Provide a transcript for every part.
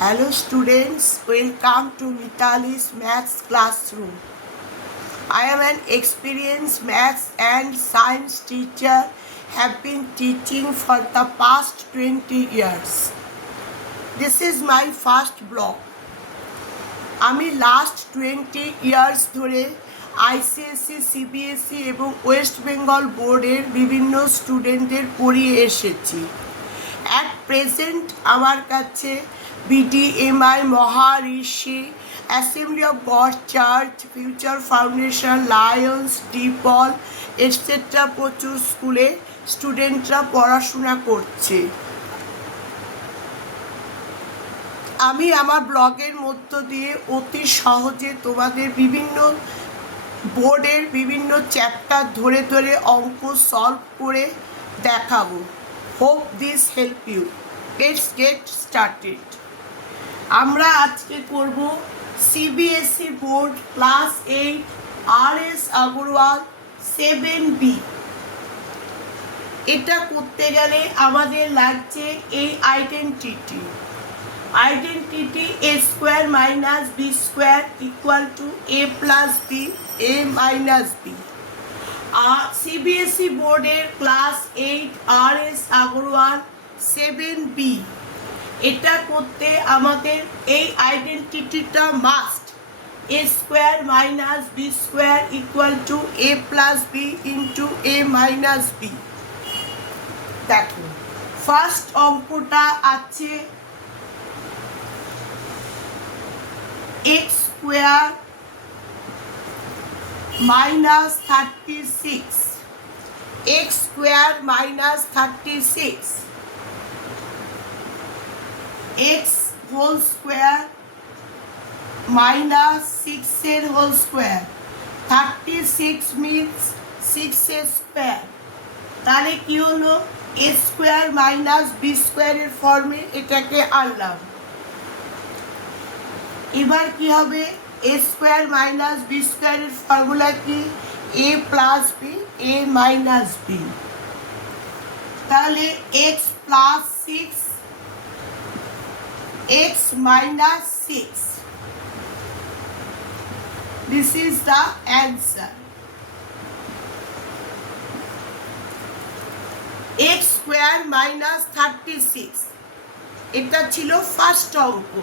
Hello students, welcome to Mitali's Maths Classroom. I am an experienced maths and science teacher, have been teaching for the past 20 years. This is my first blog. আমি last 20 years ধরে ICSE CBSE এবং ওয়েস্ট বেঙ্গল বোর্ডের বিভিন্ন স্টুডেন্টদের পড়িয়ে এসেছি। At present আমার কাছে BDMI, Maharishi, assembly of God church, future foundation, lions, ডিপল এটসেট্রা প্রচুর স্কুলে স্টুডেন্টরা পড়াশোনা করছে। আমি আমার ব্লগের মধ্য দিয়ে অতি সহজে তোমাদের বিভিন্ন বোর্ডের বিভিন্ন চ্যাপ্টার ধরে ধরে অঙ্ক সলভ করে দেখাবো। Hope this help you. Let's get started. আমরা আজকে করব CBSE board class 8 RS Agarwal 7B। এটা করতে গেলে আমাদের লাগছে এই identity a square minus b square equal to a plus b, a minus b। আর সিবিএসই বোর্ডের ক্লাস 8 RS আগরওয়াল 7B এটা করতে আমাদের এই আইডেন্টিটিটা must. a square minus b square equal to a plus b into a minus b। দেখো first অঙ্কটা আছে x square minus 36, x square minus 36, x whole square minus 6 whole square। 36 means 6 square। তাহলে কি হলো a square minus b square এর ফর্মে এটাকে আনলাম। এবার কি হবে a square minus b square এর ফর্মুলা কি a plus b, a minus b। তাহলে x plus 6, x minus 6, this is the answer। x square minus 36 এটা ছিল ফার্স্ট অঙ্ক।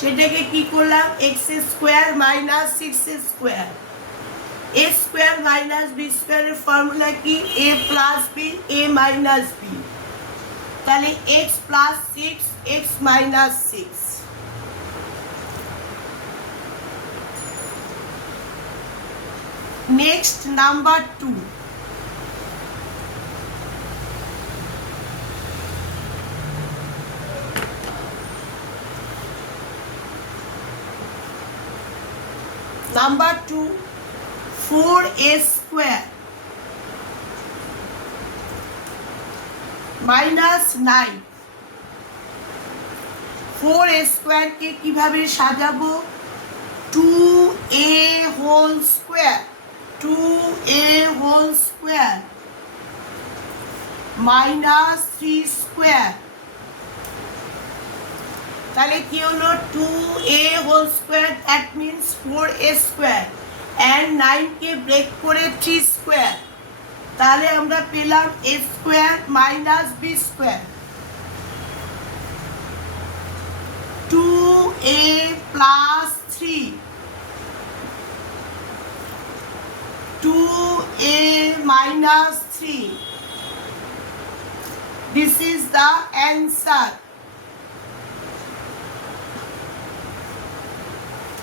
সেটাকে কি করলাম x square minus 6 square. a square minus b স্কোয়ারের ফর্মুলা কি a plus b, a minus b। তাহলে x plus 6, x minus 6। Next number 2। Number 2, 4a square minus 9। 4a square কে কিভাবে সাজাবো 2a whole square, 2a whole square minus 3 square। তাহলে কি হলো 2a whole square, that means 4a square and 9 কে break করে 3 square। তাহলে আমরা পেলাম a square minus b square। 2a plus 3, 2a minus 3, this is the answer।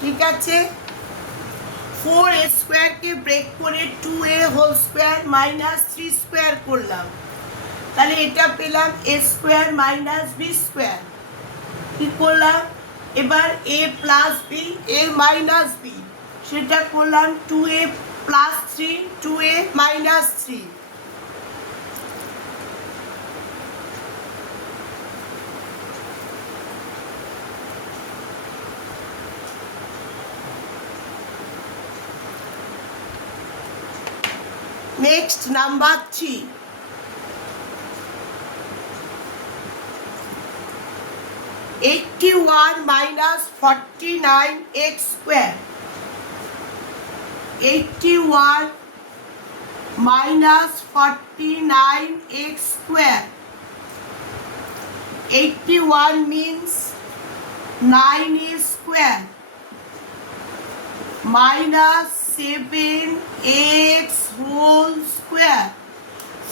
ঠিক আছে, 4a স্কোয়ার কে ব্রেক করে 2a whole square minus 3 square করলাম। তাহলে এটা পেলাম a square minus b square. কি করলাম এবার a plus b, a minus b, সেটা করলাম 2a plus 3, 2a minus 3। Next, number 3. 81 minus 49x square. 81 minus 49x square. 81 means 9 square minus 7x whole square.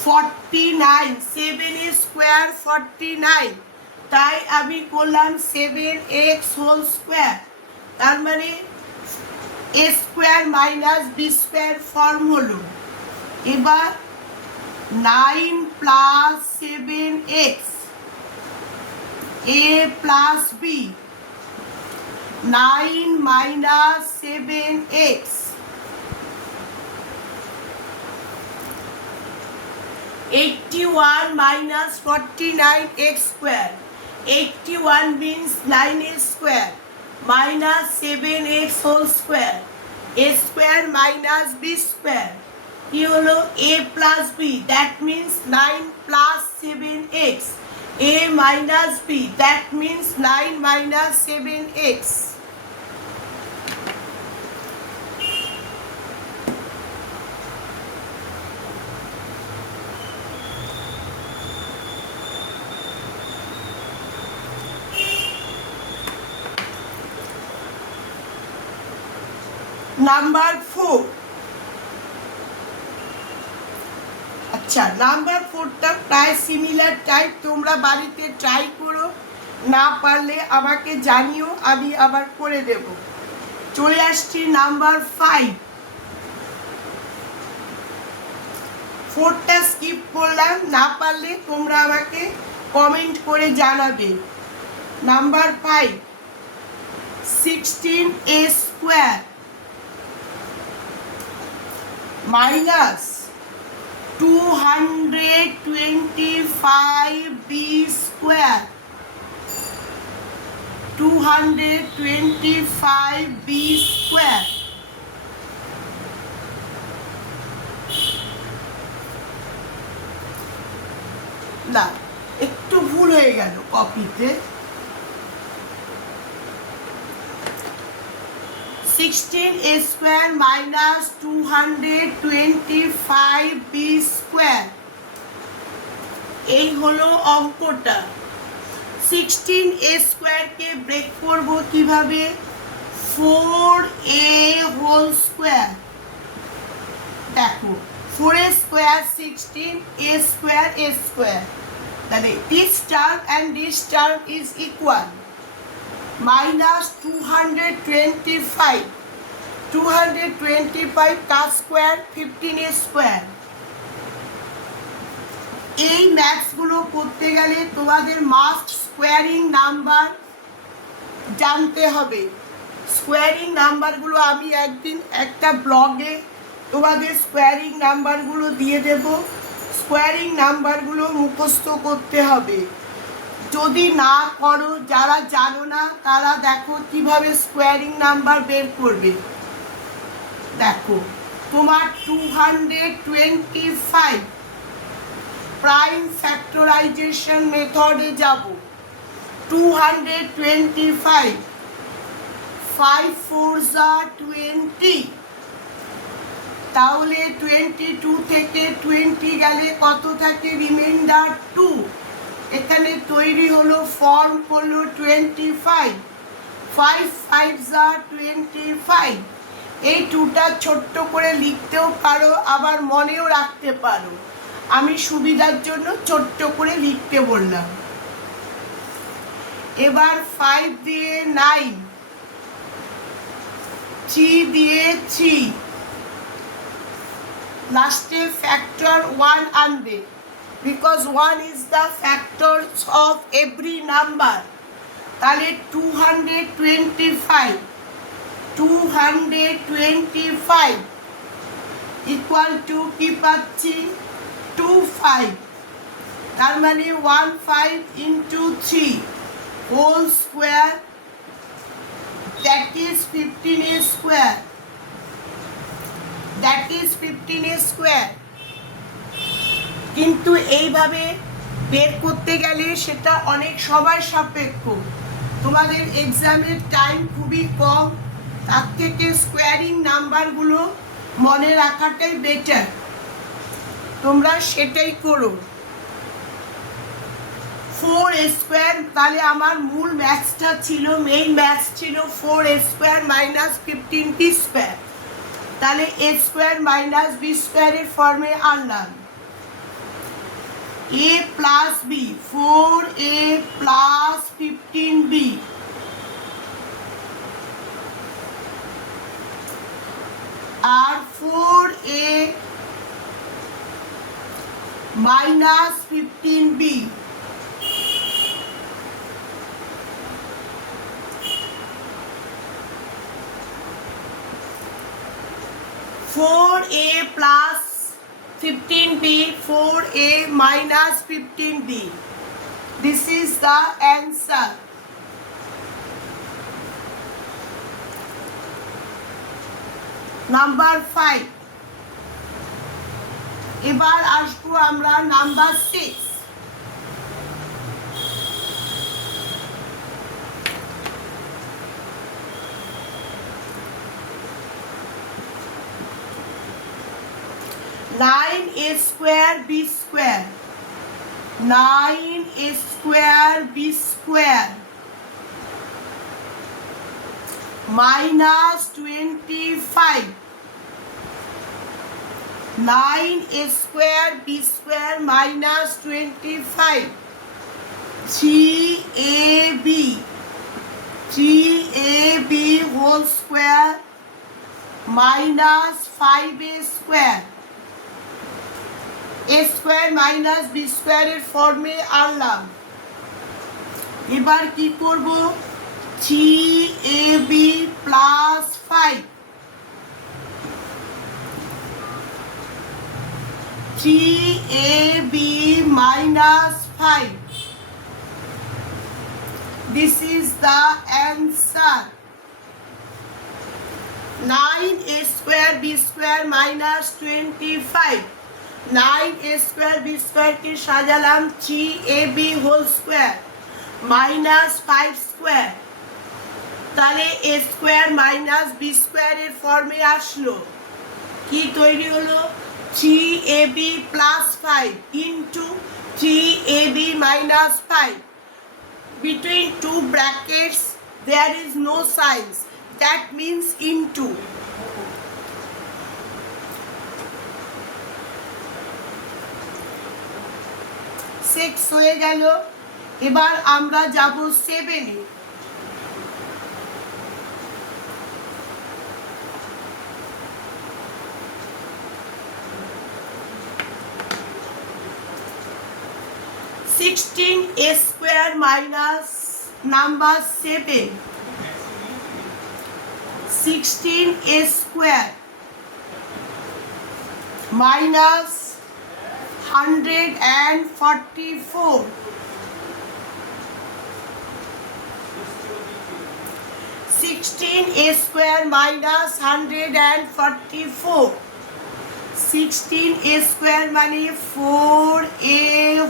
49 7 square 49, তাই আমি করলাম 7x whole square, তার মানে a square minus b square form হলো। এবার 9 plus 7x a plus b, 9 minus 7x, 81 minus 49x square. 81 means 9 square minus 7x whole square. A square minus b square. কি হলো a plus b, that means 9 plus 7x. a minus b, that means 9 minus 7x. Number 4। আচ্ছা, number 4টা প্রায় similar type, তোমরা বাড়িতে try করো, না পারলে আমাকে জানিও, আমি আবার করে দেব। চলে আসছি নাম্বার 5। 4টা স্কিপ করলাম, না পারলে তোমরা আমাকে কমেন্ট করে জানাবে। Number 5, 16a square minus 225b square. 225b square. না, একটু ভুল হয়ে গেল কপিতে। 16a square minus 225b square. এই হলো অঙ্কটা। 16a square কে ব্রেক করব কিভাবে? 4a whole square। দেখো 4a square 16, a square a square, তাহলে this term and this term is equal, minus 225, 225 তার স্কোয়ার 15a square। এই ম্যাথসগুলো করতে গেলে তোমাদের মাস্ট স্কোয়ারিং নাম্বার জানতে হবে। স্কোয়ারিং নাম্বারগুলো আমি একদিন একটা ব্লগে তোমাদের স্কোয়ারিং নাম্বারগুলো দিয়ে দেব। স্কোয়ারিং নাম্বারগুলো মুখস্থ করতে হবে। যদি না করো, যারা জানো না তারা দেখো কিভাবে স্কোয়ারিং নাম্বার বের করবে। দেখো তোমার 225 প্রাইম ফ্যাক্টরাইজেশন মেথডে যাব। 225 5 4 20, তাহলে 22 থেকে 20 গেলে কত থাকে? রিমাইন্ডার 2। এখানে তৈরি হলো, ফর্ম হলো 25, 5 5 25। এই 2টা ছোট্ট করে লিখতেও পারো, আবার মনেও রাখতে পারো। আমি সুবিধার জন্য ছোট্ট করে লিখতে বললাম। এবার 5 দিয়ে 9, 3 দিয়ে 3, লাস্টে ফ্যাক্টর 1 আনবে, because 1 is the factors of every number। তাহলে 225 ইকুয়াল টু কি পাচ্ছি? 25, তার মানে 15 into 3 whole square, that is 15a square, that is 15a square। কিন্তু এইভাবে বের করতে গেলে সেটা অনেক সময় সাপেক্ষ। তোমাদের এক্সামের টাইম খুবই কম, তার থেকে স্কোয়ারিং নাম্বারগুলো মনে রাখাটাই বেটার, তোমরা সেটাই করো। 4 স্কোয়ার, তাহলে আমার মূল ম্যাথসটা ছিল, মেইন ম্যাথস ছিল 4 স্কোয়ার মাইনাস 15b স্কোয়ার, তাহলে a স্কোয়ার মাইনাস b স্কোয়ারের ফর্মে আনলাম a plus b, 4a plus 15b আর 4a minus 15b, 4a plus 15b, 4a minus 15b. This is the answer. Number 5. এবার আসবো আমরা number 6। Nine a square b square, 9a square b square minus 25, 9a square b square minus 25, 3ab, 3ab whole square minus 5a square, a square minus b স্কোয়ারের ফর্মে আনলাম। এবার কি করব, 3ab plus 5, 3ab minus 5. This is the answer. 9a square b square minus 25, 9a square b square কে সাজালাম 3ab whole square minus 5 square, তাহলে a square minus b স্কোয়ারের ফর্মে আসলো। কি তৈরি হলো, 3ab plus 5 into 3ab minus 5. Between two brackets there is no signs, that means into. 6 হয়ে গেল। এবার আমরা যাব 7-এ। 16a square minus number 7, 16a square minus 144, 16a square minus 144, 16a square মানে 4a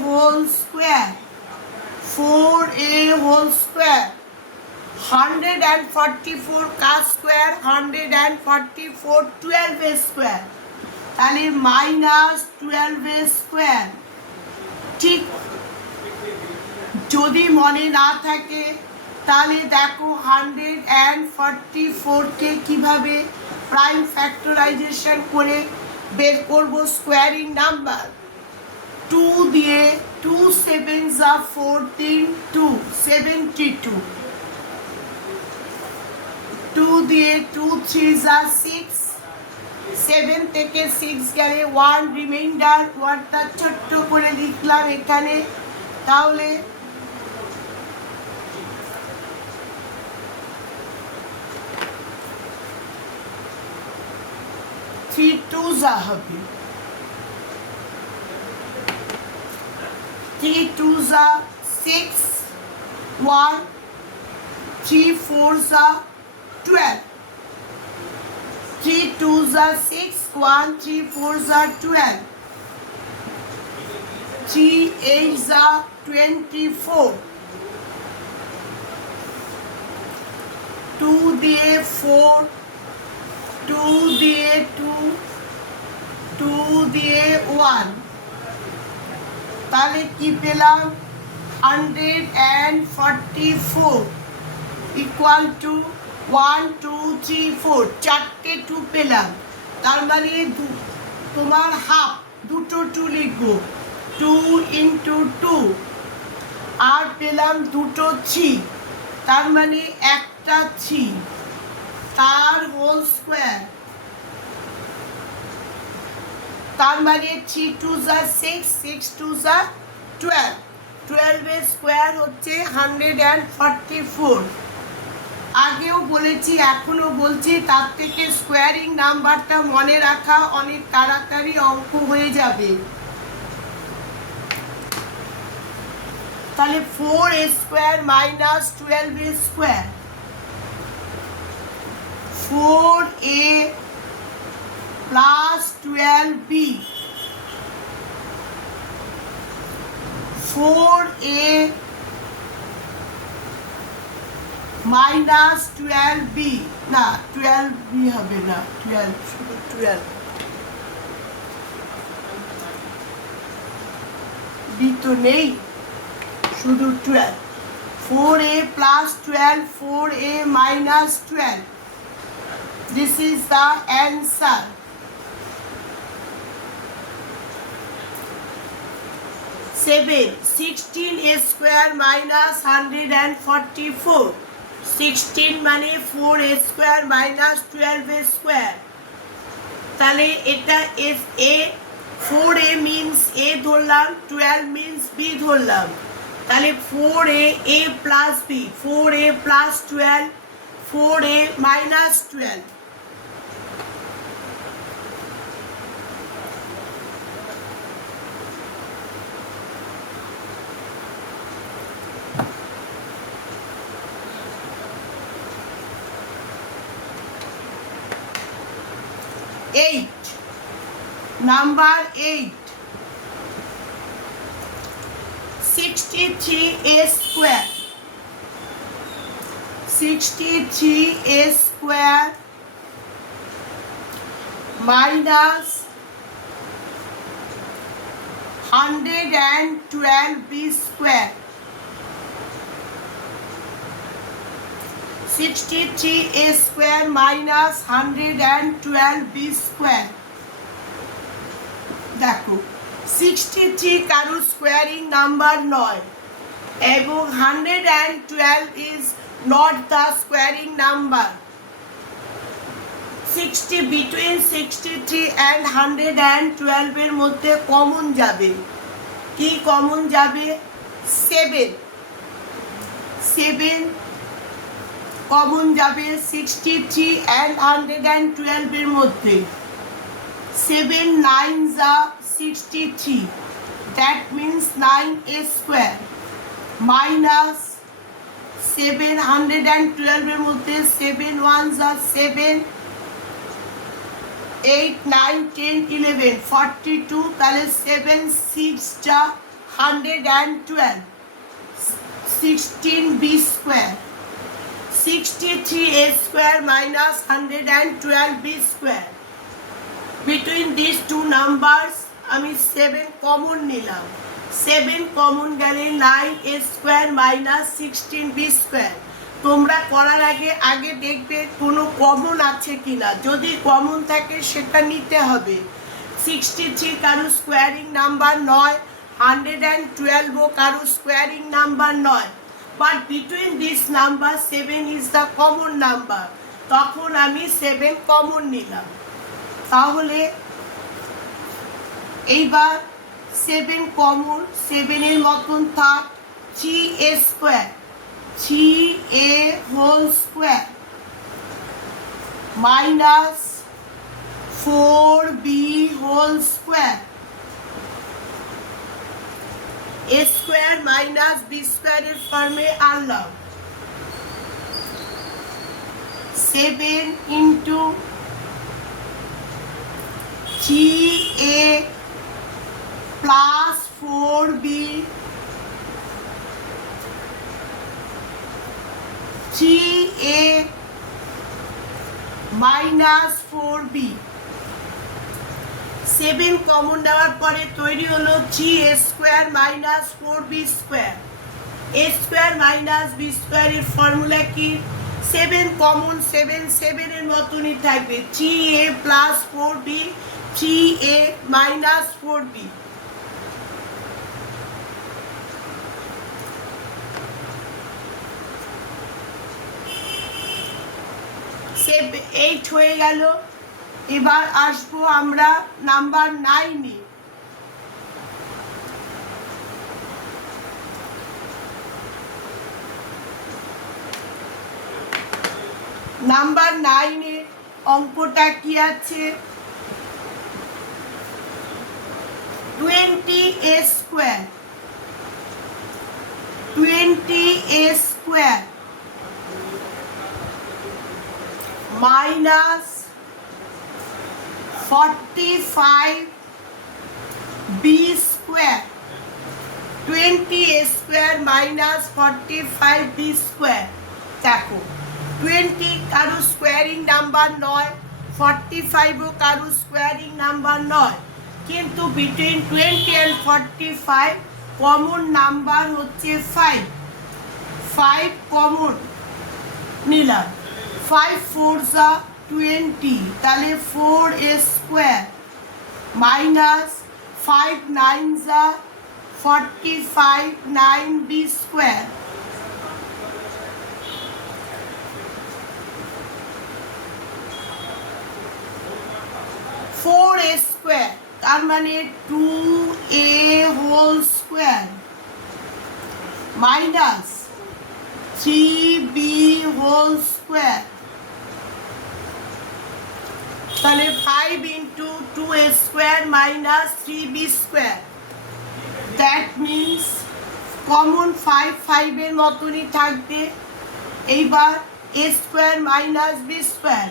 whole square, 4a whole square, 144 का square 144 12a square, তাহলে minus 12a square। ঠিক, যদি মনে না থাকে তাহলে দেখো 144 কে কিভাবে প্রাইম ফ্যাক্টরাইজেশন করে বের করব স্কোয়ারিং নাম্বার। 2 দিয়ে 2 7 যা 14, 2 72, 2 দিয়ে 2 3 যা 6, 7 থেকে 6 গেলে 1 রিমাইন্ডার, 1টা ছোট্ট করে লিখলাম এখানে, তাহলে 3 2 যা হবে, 3 2 যা 6, 1 3 4 যা 12, 3 2 যা 6, 1 3 4 যা 12, 3 8 যা 24, 2 দিয়ে 4, 2 দিয়ে 2, 2 দিয়ে 1, তাহলে কি পেলাম 144 ইকুয়াল টু 1 2 3 4, চারটে 2 পেলাম, তার মানে তোমার হাফ, দুটো 2 লিখবো, 2 ইন্টু 2, আর পেলাম দুটো 3, তার মানে একটা 3, তার হোল স্কোয়ার, তার মানে 3 2 যা 6, 6 2 যা 12, 12 এর স্কোয়ার হচ্ছে 144। আগেও বলেছি এখনো বলছি, তার থেকে স্কোয়ারিং নাম্বারটা মনে রাখা অনেক তাড়াতাড়ি অঙ্ক হয়ে যাবে। তাহলে 4a square minus 12a square, 4a plus 12b, 4a minus 12b, না 12b হবে না, 12 শুধু 12, b তো নেই, শুধু 12, 4a plus 12, 4a minus 12, this is the answer. 7, 16a square minus 144, 16 মানে 4a square minus 12a square, তাহলে এটা if a 4a means a ধরলাম, 12 means b ধরলাম, তাহলে 4a a plus b, 4a plus 12, 4a minus 12, Number 8, 63a square, 63a square minus 112b square, 63a square minus 112b square, দেখো 63 কারো squaring number নয় এবং 112 is not the squaring number. 60 between 63 and 112 এর মধ্যে common যাবে, কি common যাবে 7, 7 common যাবে 63 and 112 এর মধ্যে, 7 9s are 63, that means 9a square minus 712 এর মধ্যে 7 1s are 7, 8 9 10 11 42, তাহলে 7 6 যা 112, 16b square, 63a square minus 112b square. Between these two numbers আমি 7 কমন নিলাম, 7 কমন গেলে 9a square minus 16b square. তোমরা করার আগে দেখবে কোনো কমন আছে কিনা, যদি কমন থাকে সেটা নিতে হবে। 63 কারো স্কোয়ারিং নাম্বার নয়, 112ও কারো স্কোয়ারিং নাম্বার নয়, but between this number 7 is the common number, তখন আমি 7 কমন নিলাম। তাহলে এইবার 7 কমন, 7 এর মতন থাক 3a square, 3a whole square minus 4b whole square, a square minus b স্কোয়ারের ফর্মে আনলাম, 7 into 3a plus 4b, 3a minus 4b। 7 common নেওয়ার পরে তৈরি হলো 3a square minus 4b square. a square minus b স্কোয়ারের ফর্মুলা কি? 7 common, 7 এর মতনই থাকবে, 3a plus 4b, 3a minus 4b। 8 হয়ে গেল। এবার আসবো আমরা নাম্বার 9-এ। নাম্বার 9-এ অঙ্কটা কি আছে? 20a square, 20a square minus 45b square. 20a square minus 45b square. দেখো 20 কারো স্কোয়ারিং নাম্বার নয়, 45ও কারো স্কোয়ারিং নাম্বার নয়, কিন্তু বিটুইন 20 অ্যান্ড 45 কমন নাম্বার হচ্ছে 5। 5 কমন নিলাম, 5 4 যা 20, তাহলে 4a স্কোয়ার মাইনাস 5 9 যা 45, 9b স্কোয়ার। 4a স্কোয়ার তার মানে 2a whole square minus 3b whole square. তাহলে 5 into 2a square minus 3b square. That means common 5 5 এর মতনই থাকবে। এইবার a square minus b square,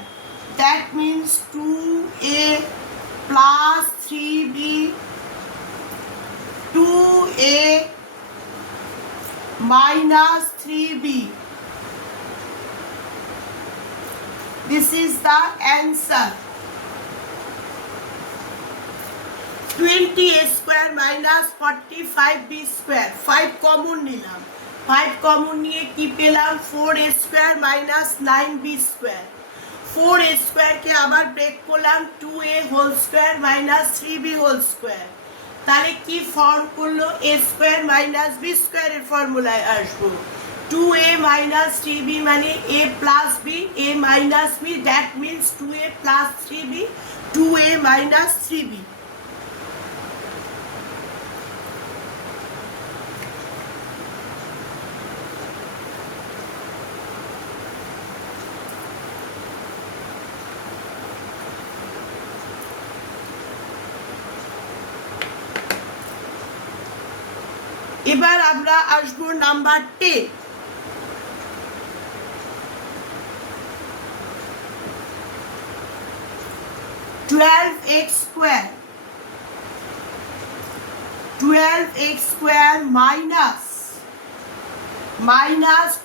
that means 2a plus 3b, 2a minus 3b. This is the answer. 20a square minus 45b square. 5 common নিলাম, 5 common নিয়ে কি পেলাম? 4a square minus 9b square. 4a square কে আবার break করলাম, 2a whole square minus 3b whole square. তাহলে কি form করলো? a স্কোয়ার মাইনাস b স্কোয়ারের ফর্মুলায় আসবো। 2a মাইনাস 3b মানে a plus b, a minus b, that means 2a plus 3b, 2a minus 3b। এবার আমরা আসবো number 10। 12x square, 12x square minus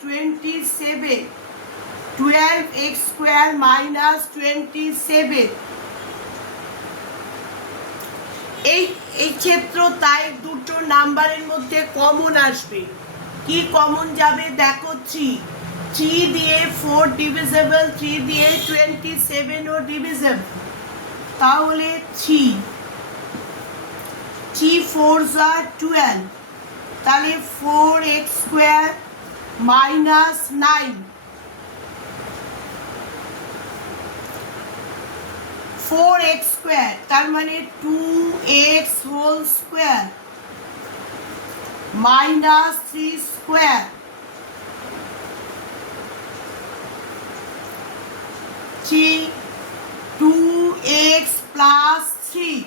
27, 12x square minus 27। এই ক্ষেত্র তাই দুটো নাম্বারের মধ্যে কমন আসবে। কি কমন যাবে দেখো? 3 দিয়ে 4 ডিভিজেবল, 3 দিয়ে 27 ও ডিভিজেবল, তাহলে 3 4 যা 12, তাহলে 4x square minus 9, 4x square তার মানে 2x whole square minus 3 square, 2x plus 3,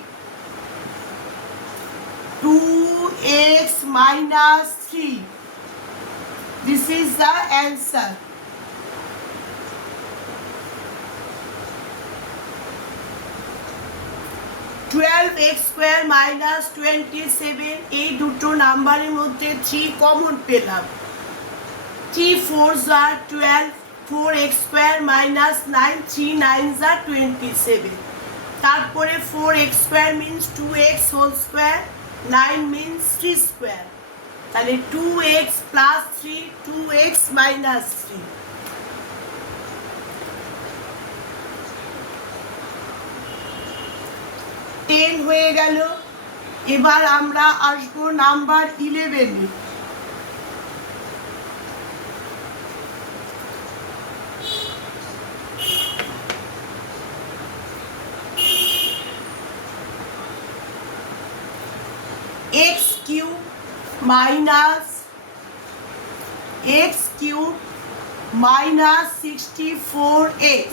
2x minus 3. This is the answer. x square minus 27, এই দুটো নাম্বারের মধ্যে 3 কমন পেলাম। 3 4 are 12, 4x স্কোয়ার মাইনাস 9, 3 9 যা 27। তারপরে 4x square means 2x whole square, 9 means 3 square, তাহলে 2x plus 3, 2x minus 3। Ten হয়ে গেল। এবার আমরা আসবো নাম্বার 11-এ। x cube minus x cube minus 64x।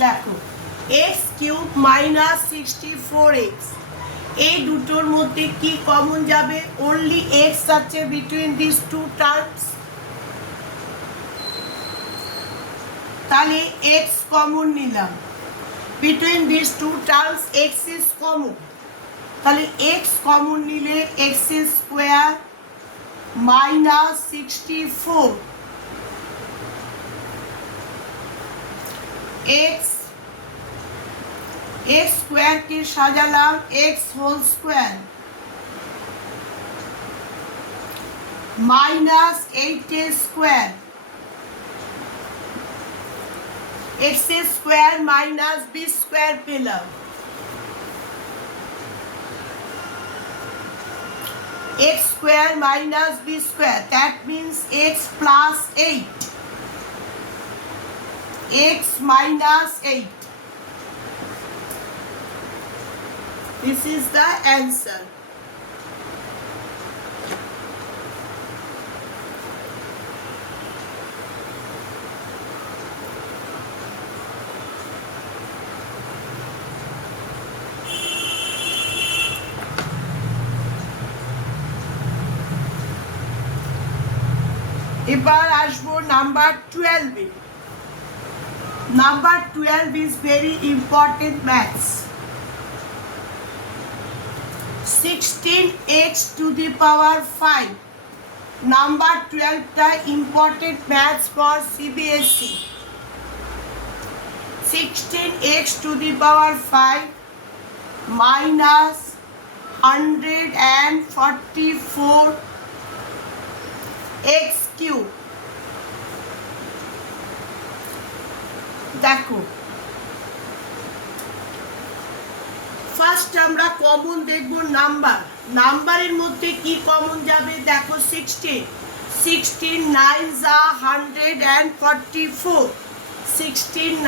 দেখো x কিউব মাইনাস 64x, এই দুটোর মধ্যে কি কমন যাবে? অনলি x আছে বিটুইন দিস টু টার্মস, তাহলে x কমন নিলাম। Between this two terms x is common, তাহলে x কমন নিলে x স্কোয়ার মাইনাস 64 x স্কোয়ারকে সাজালাম x whole square minus 8 square, x square minus b square পেলাম। x square minus b square, that means x plus 8, x minus 8. This is the answer. এবার আসবো number 12-এ। Number 12 is very important maths. 16x to the power 5, number 12টা important maths for CBSE. 16x to the power 5 minus 144 x cube. দেখো first আমরা common দেখব number. নাম্বারের মধ্যে কি কমন যাবে? দেখো 16, 9 যা 144,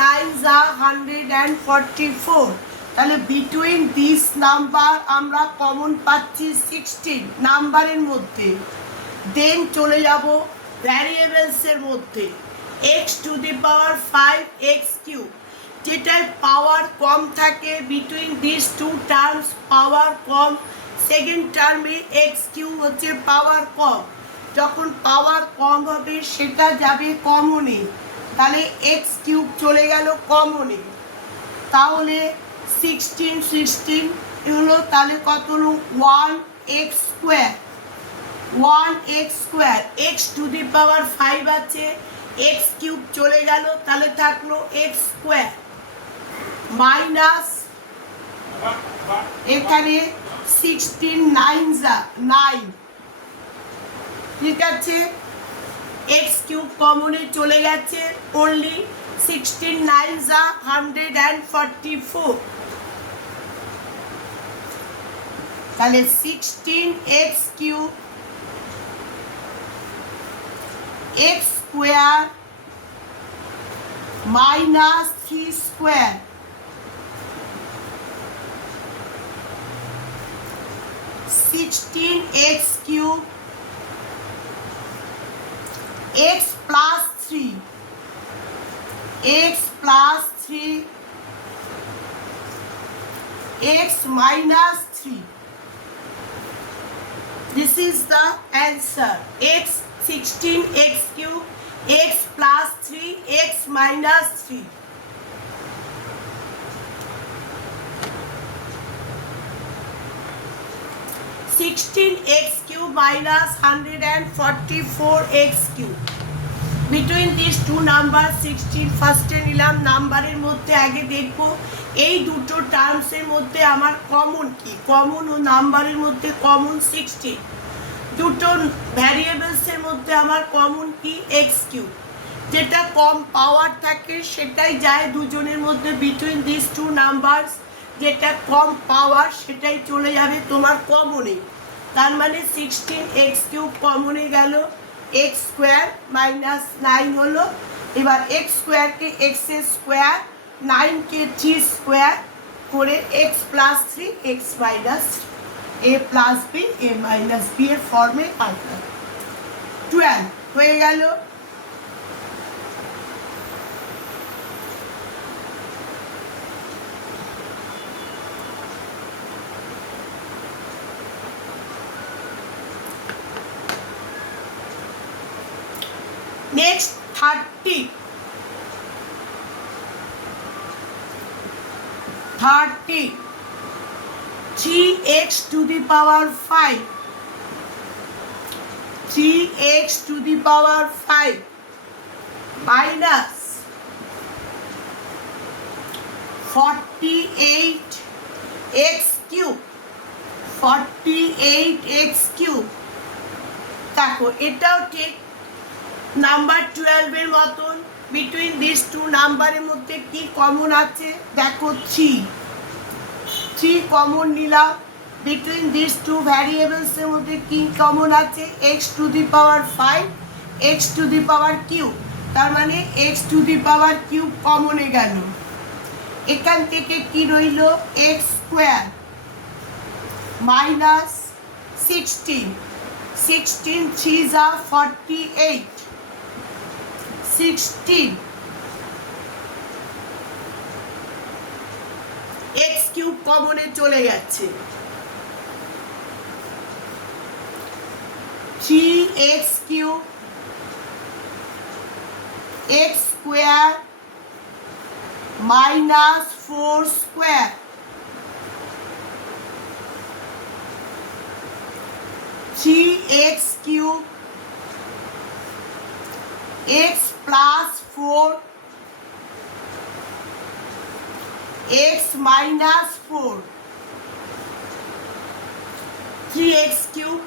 9 যা 144, তাহলে বিটুইন দিস নাম্বার আমরা কমন পাচ্ছি 16 নাম্বারের মধ্যে। দেন চলে যাব ভ্যারিয়েবলসের মধ্যে, x to the power 5 x cube, যেটার পাওয়ার কম থাকে between this two terms power কম, সেকেন্ড টার্মে x কিউব হচ্ছে পাওয়ার কম, যখন পাওয়ার কম হবে সেটা যাবে কমনে, তাহলে x কিউব চলে গেল কমনে, তাহলে 16 হলো, তাহলে কত হলো 1x square, 1x square, x to the power 5 আছে, x কিউব চলে গেল, তাহলে থাকলো x স্কোয়ার মাইনাস এখানে 16 9 যা 9, ঠিক আছে, x কিউব কমনে চলে গেছে, অনলি 16 9 যা 144, তাহলে 16x cube x square minus 3 square, 16x cube x plus 3, x plus 3, x minus 3. This is the answer. X 16x cube, x plus 3, x minus 3. (16x cube minus 144x cube). Between this two number 16 ফার্স্টে নিলাম। নাম্বারের মধ্যে আগে দেখব এই দুটো টার্মসের মধ্যে আমার কমন কি, কমন ও নাম্বারের মধ্যে কমন 16। দুটো ভ্যারিয়েবলসের মধ্যে আমার কমন কি, এক্স কিউব। যেটা কম পাওয়ার থাকে সেটাই যায় দুজনের মধ্যে, বিটুইন দিস টু নাম্বারস যেটা কম পাওয়ার সেটাই চলে যাবে তোমার কমনে। তার মানে 16 এক্স কিউব কমনে গেল, এক্স স্কোয়ার মাইনাস 9 হলো। এবার এক্স স্কোয়ারকে এক্স এর স্কোয়ার, 9কে 3 স্কোয়ার করে x plus 3 x minus A plus B A minus B এর ফর্মে আসবে। 12 হয়ে গেল। Next 30, 3x to the power 5, 3x to the power 5 minus 48x cube, 48x cube। দেখো এটাও ঠিক নাম্বার 12 এর মতন। বিটুইন দিস টু নাম্বারের মধ্যে কি কমন আছে দেখো, 3 কমন নিলাম। বিটুইন দিস টু ভ্যারিয়েবলসের মধ্যে কি কমন আছে, x to the power 5 x to the power cube. তার মানে x to the power cube কমনে গেল। এখান থেকে কি রইল, এক্স স্কোয়ার মাইনাস 16, 16 3 যা 48, 16 এক্স কিউব কমনে চলে যাচ্ছে, 3x cube x square minus 4 square, 3x cube x plus 4 x minus 4, 3x cube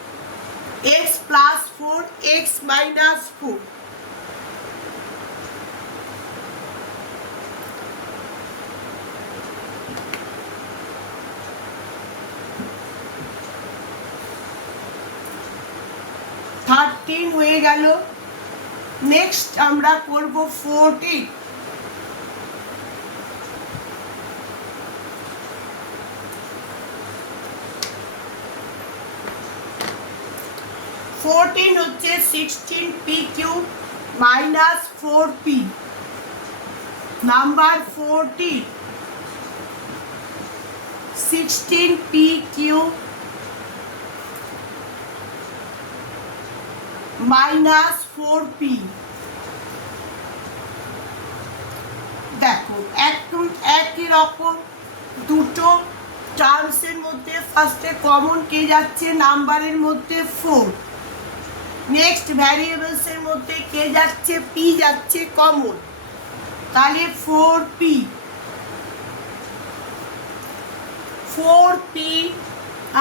x plus 4 x minus 4। হয়ে গেল। নেক্সট আমরা করব 14, 14 হচ্ছে 16p cube minus 4p। Number 14 16p cube minus 4p। দেখো একদম একই রকম দুটো টার্মসের মধ্যে ফার্স্টে কমন কে যাচ্ছে, নাম্বারের মধ্যে 4। নেক্সট ভ্যারিয়েবলসের মধ্যে কে যাচ্ছে, পি যাচ্ছে কমন, তাহলে 4p, 4p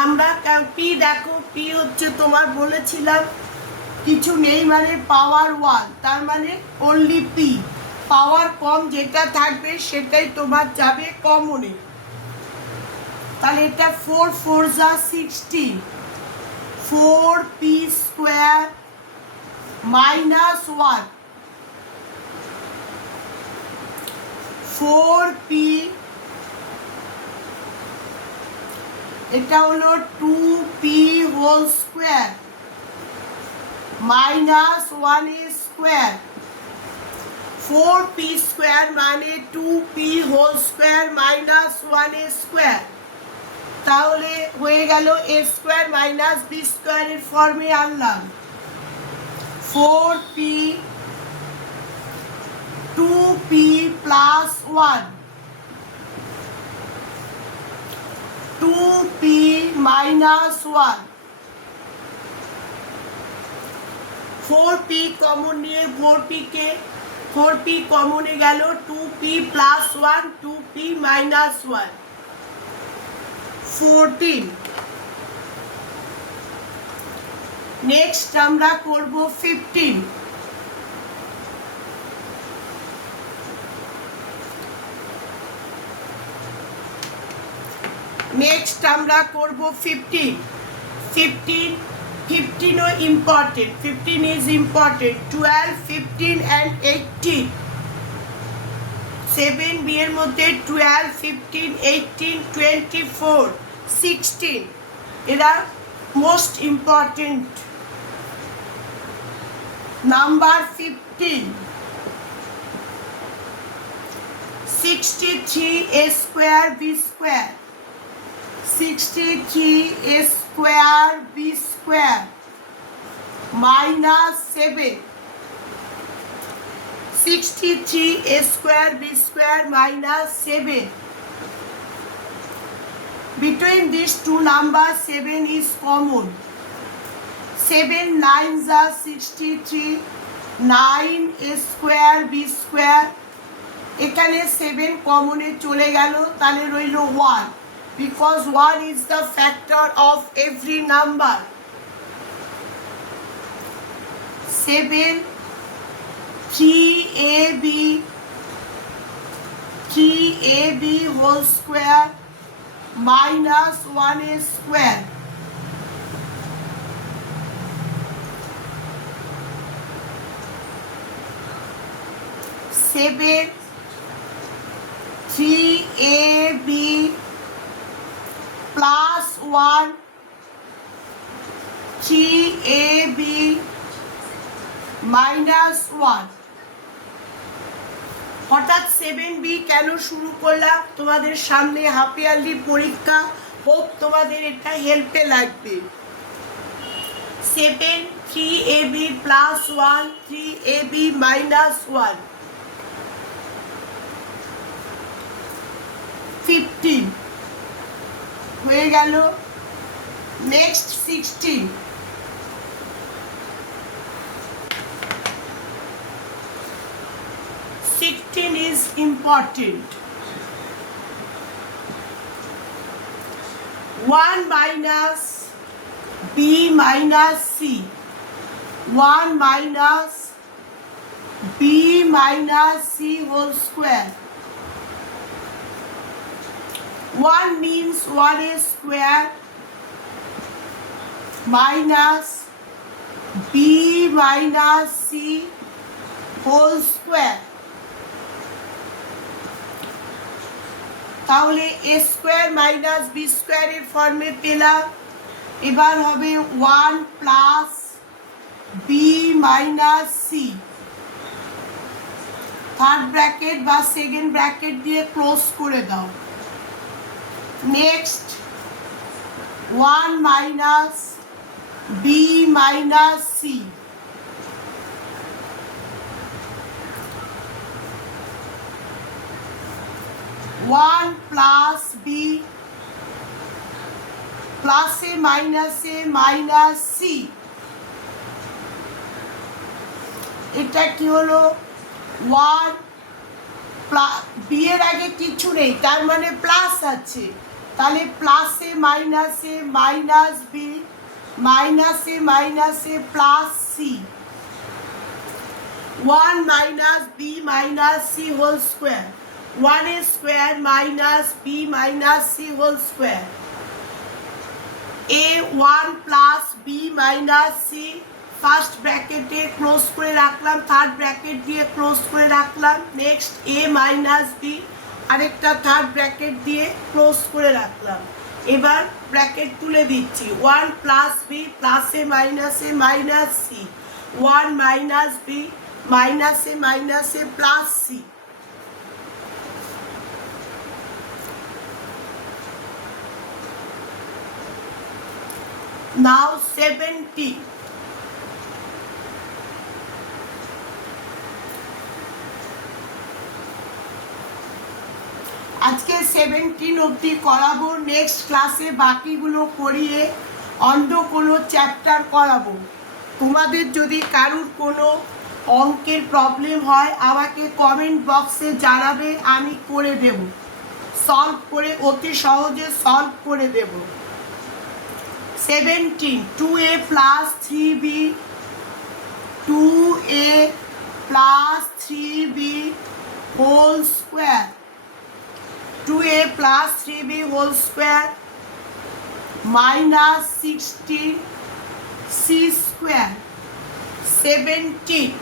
আমরা পি দেখো, পি হচ্ছে তোমার বলেছিলাম কিছু নেই মানে পাওয়ার 1, তার মানে অনলি পি। পাওয়ার কম যেটা থাকবে সেটাই তোমার যাবে কমনে। তাহলে এটা 4 4 যা 16, 4p স্কোয়ার মাইনাস 1, 4p এটা হলো 2p whole square minus 1 square, 4p square মানে 2p whole square minus 1 square. তাহলে হয়ে গেল এ স্কোয়ার মাইনাস বি স্কোয়ারের ফর্মে আনলাম। 4p 2p plus 1, 2p minus 1, 4p common নিয়ে 4p কমনে গেল 2p plus 1 2p minus 1 14। Next আমরা করব 15। নেক্সট আমরা করব 15 15ও important, 15 is important. 12 15 and 18 7b এর মধ্যে 12 15 18 24 16 এরা most important number. 15 63 a square b square 63 a square b square minus 7 63 a square b square minus 7 between these two numbers 7 is common 7 9s are 63 9 a square b square এখানে 7 কমনে চলে গেল তাহলে রইল 1 because 1 is the factor of every number 7 3ab whole square minus 1a square 7 3ab plus 1 3ab minus 1 হঠাৎ 7b কেন শুরু করলাম? তোমাদের সামনে হাফ ইয়ারলি পরীক্ষা, হোপ তোমাদের এটা হেল্পে লাগবে। 7 3ab plus 1 3ab minus 1 15 হয়ে গেল। Next 16 16 is important 1 minus b minus c 1 minus b minus c whole square 1 means 1a square minus b minus c whole square তাহলে a square minus b square এর ফর্মে পেলাম। এবার হবে 1 plus b minus c third bracket বা second bracket দিয়ে close করে দাও। Next 1 minus b minus c 1 plus b plus a minus c এটা কি হলো 1 b এর আগে কিছু নেই তার মানে প্লাস আছে, তাহলে plus A minus b minus A plus c 1 minus b minus c whole square 1a square minus b minus c whole square a 1 plus b minus c first ব্র্যাকেটে ক্লোজ করে রাখলাম, থার্ড ব্র্যাকেট দিয়ে close করে রাখলাম। Next a minus b আরেকটা third bracket দিয়ে close করে রাখলাম। এবার ব্র্যাকেট তুলে দিচ্ছি 1 plus b plus a minus c 1 minus b minus a plus c now 70 আজকে 17 অবধি করাবো। নেক্সট ক্লাসে বাকিগুলো করিয়ে অন্য কোনো চ্যাপ্টার করাবো। তোমাদের যদি কারুর কোনো অঙ্কের প্রবলেম হয় আমাকে কমেন্ট বক্সে জানাবে, আমি করে দেব, সলভ করে অতি সহজে সলভ করে দেব। 17 2a plus 3b 2a plus 3b whole square 2a plus 3b whole square minus 16c square 17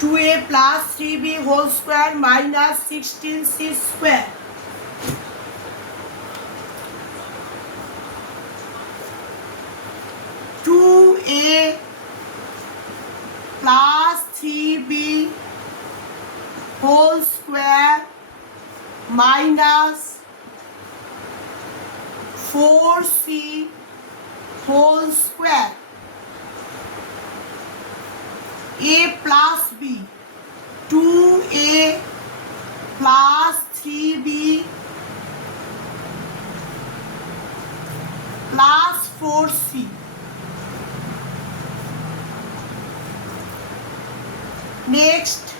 2a plus 3b whole square minus 16c square a plus 3b whole square minus 4c whole square a plus b 2a plus 3b plus 4c next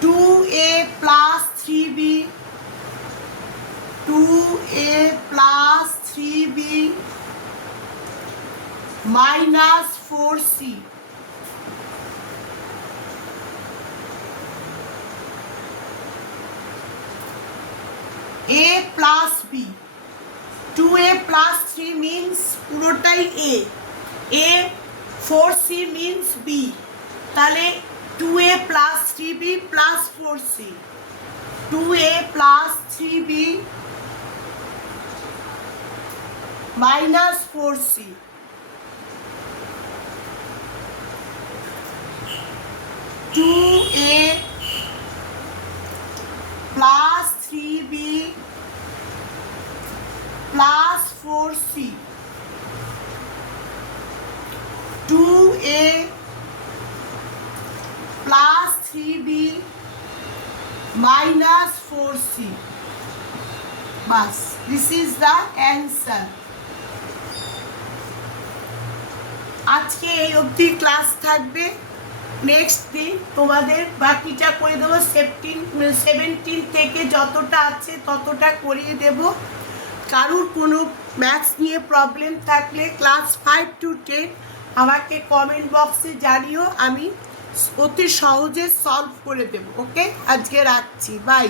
2a plus 3b 2a plus 3b minus 4c a plus b 2a plus 3 means পুরোটাই a 4c means b তাহলে 2a plus 3b plus 4c 2a plus 3b minus 4c 2a plus 3b plus 4c 2a plus 3b minus 4c bas this is the answer আজকে এই অবধি class থাকবে next দিন তোমাদের বাকিটা করে দেবো 17 থেকে যতটা আছে ততটা করিয়ে দেব কারুর কোনো ম্যাথস নিয়ে প্রবলেম থাকলে ক্লাস 5 to 10 আমাকে কমেন্ট বক্সে জানিও আমি অতি সহজে সলভ করে দেব ওকে আজকে রাখছি বাই